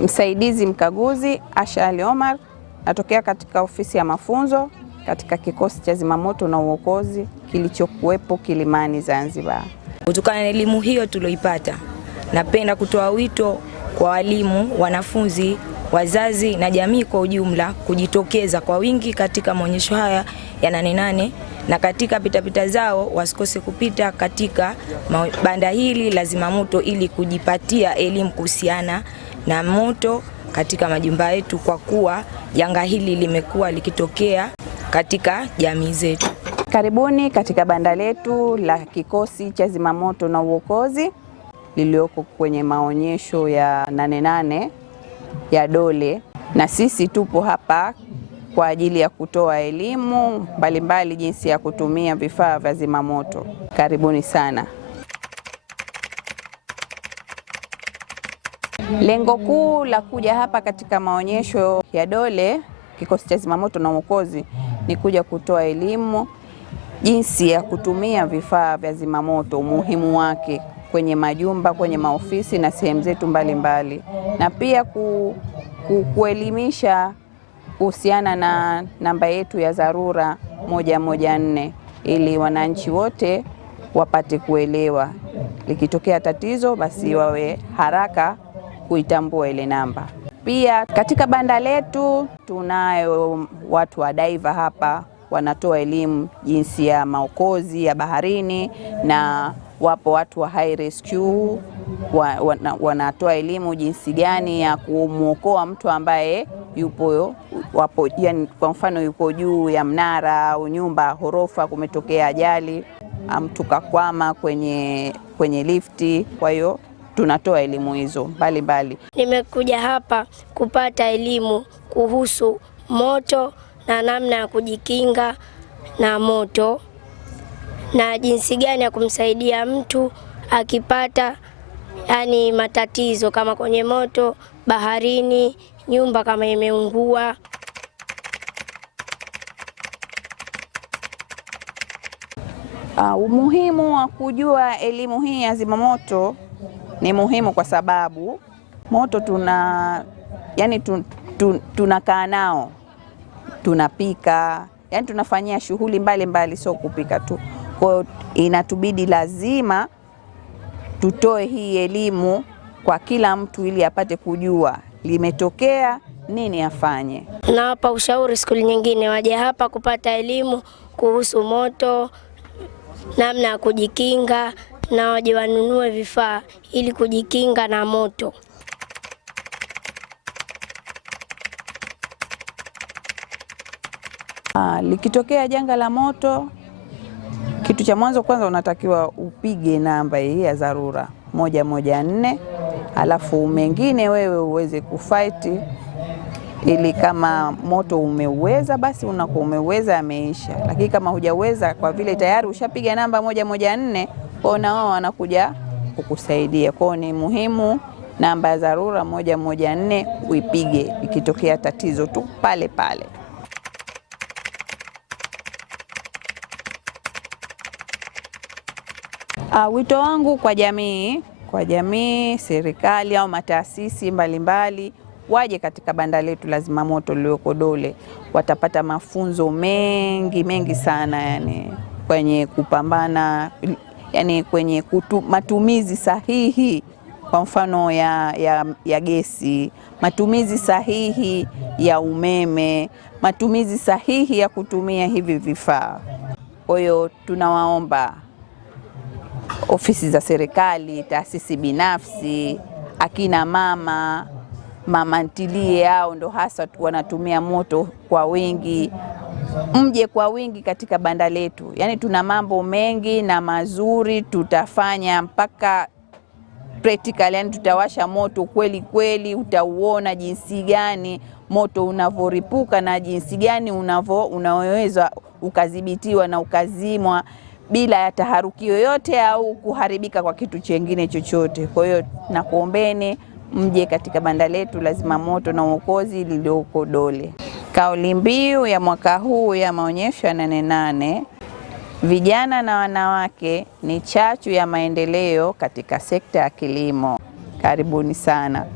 Msaidizi mkaguzi Asha Ali Omar, natokea katika ofisi ya mafunzo katika kikosi cha zimamoto na uokozi kilichokuwepo Kilimani, Zanzibar. Kutokana na elimu hiyo tulioipata, napenda kutoa wito kwa walimu, wanafunzi, wazazi na jamii kwa ujumla kujitokeza kwa wingi katika maonyesho haya ya 88 na katika pitapita zao wasikose kupita katika banda hili la zimamoto ili kujipatia elimu kuhusiana na moto katika majumba yetu, kwa kuwa janga hili limekuwa likitokea katika jamii zetu. Karibuni katika banda letu la kikosi cha zimamoto na uokozi lilioko kwenye maonyesho ya 88 ya Dole, na sisi tupo hapa kwa ajili ya kutoa elimu mbalimbali jinsi ya kutumia vifaa vya zimamoto. Karibuni sana. Lengo kuu la kuja hapa katika maonyesho ya Dole, kikosi cha zimamoto na uokozi, ni kuja kutoa elimu jinsi ya kutumia vifaa vya zimamoto, umuhimu wake kwenye majumba, kwenye maofisi na sehemu zetu mbalimbali, na pia kuelimisha kuhusiana na namba yetu ya dharura 114 ili wananchi wote wapate kuelewa, likitokea tatizo basi wawe haraka kuitambua ile namba. Pia katika banda letu tunayo watu wa diver hapa, wanatoa elimu jinsi ya maokozi ya baharini, na wapo watu wa high rescue wanatoa elimu jinsi gani ya kumuokoa mtu ambaye wapo, yani kwa mfano yuko juu ya mnara au nyumba ghorofa, kumetokea ajali, mtu kakwama kwenye lifti. Kwa hiyo tunatoa elimu hizo mbalimbali. Nimekuja hapa kupata elimu kuhusu moto na namna ya kujikinga na moto na jinsi gani ya kumsaidia mtu akipata matatizo kama kwenye moto, baharini, nyumba kama imeungua. Umuhimu wa kujua elimu hii ya zimamoto ni muhimu kwa sababu moto tunakaa nao, tunapika, yani tunafanyia shughuli mbalimbali, sio kupika tu. Kwa hiyo inatubidi lazima tutoe hii elimu kwa kila mtu ili apate kujua limetokea nini afanye. Nawapa ushauri siku nyingine waje hapa kupata elimu kuhusu moto, namna ya kujikinga, na waje wanunue vifaa ili kujikinga na moto. Likitokea janga la moto, kitu cha mwanzo kwanza unatakiwa upige namba hii ya dharura 114, alafu mengine wewe uweze kufight, ili kama moto umeuweza basi unakuwa umeuweza, ameisha. Lakini kama hujaweza, kwa vile tayari ushapiga namba 114, kwa na wao wanakuja kukusaidia. Kwa ni muhimu namba ya dharura 114 uipige ikitokea tatizo tu pale pale. Wito wangu kwa jamii, serikali au mataasisi mbalimbali waje katika banda letu la zimamoto lilioko Dole. Watapata mafunzo mengi sana, yani kwenye kupambana, yani kwenye matumizi sahihi, kwa mfano ya gesi, matumizi sahihi ya umeme, matumizi sahihi ya kutumia hivi vifaa. Kwa hiyo tunawaomba ofisi za serikali, taasisi binafsi, akina mama ntilie, hao ndo hasa wanatumia moto kwa wingi, mje kwa wingi katika banda letu. Yani tuna mambo mengi na mazuri tutafanya mpaka practical, yani tutawasha moto kweli, utauona jinsi gani moto unavoripuka na jinsi gani unaweza ukadhibitiwa na ukazimwa bila ya taharuki yoyote au kuharibika kwa kitu chengine chochote. Kwa hiyo nakuombeni mje katika banda letu la zimamoto na uokozi lilioko Dole. Kauli mbiu ya mwaka huu ya maonyesho ya 88, vijana na wanawake ni chachu ya maendeleo katika sekta ya kilimo. Karibuni sana.